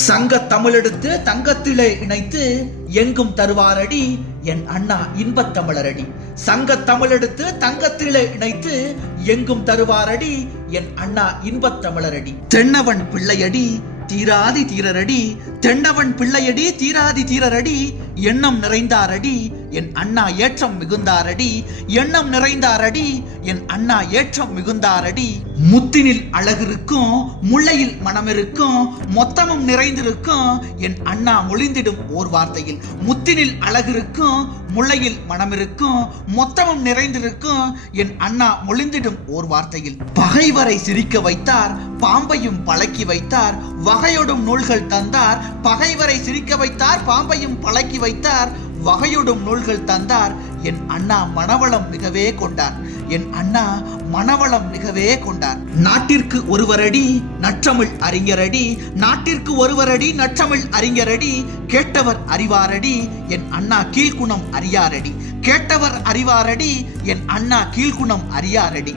சங்க தமிழெடுத்து தங்கத்திலே இணைத்து எங்கும் தருவாரடி என் அண்ணா இன்பத் தமிழரடி சங்க தமிழெடுத்து தங்கத்திலே இணைத்து எங்கும் தருவாரடி என் அண்ணா இன்பத் தமிழரடி தென்னவன் பிள்ளையடி தீராதி தீரரடி தென்னவன் பிள்ளையடி தீராதி தீரரடி எண்ணம் நிறைந்தாரடி என் அண்ணா ஏற்றம் மிகுந்தாரடி எண்ணம் நிறைந்தாரடி என் அண்ணா ஏற்றம் மிகுந்தாரடி. முத்தினில் அழகு இருக்கும் முல்லையில் மனமிருக்கும் மொத்தமும் நிறைந்திருக்கும் என் அண்ணா மொழிந்திடும் ஓர் வார்த்தையில். முத்தினில் அழகு இருக்கும் முல்லையில் மனமிருக்கும் மொத்தமும் நிறைந்திருக்கும் என் அண்ணா மொழிந்திடும் ஓர் வார்த்தையில். பகைவரை சிரிக்க வைத்தார் பாம்பையும் பழக்கி வைத்தார் வகையொடும் நூல்கள் தந்தார் பகைவரை சிரிக்க வைத்தார் பாம்பையும் பழக்கி வைத்தார் வகையொடும் நூல்கள் தந்தார் என் அண்ணா மனவளம் மிகவே கொண்டார். என் அண்ணா மனவளம் மிகவே கொண்டார். நாட்டிற்கு ஒருவரடி நற்றமிழ் அறிஞரடி நாட்டிற்கு ஒருவரடி நற்றமிழ் அறிஞரடி கேட்டவர் அறிவாரடி என் அண்ணா கீழ்குணம் அறியாரடி. கேட்டவர் அறிவாரடி என் அண்ணா கீழ்குணம் அறியாரடி.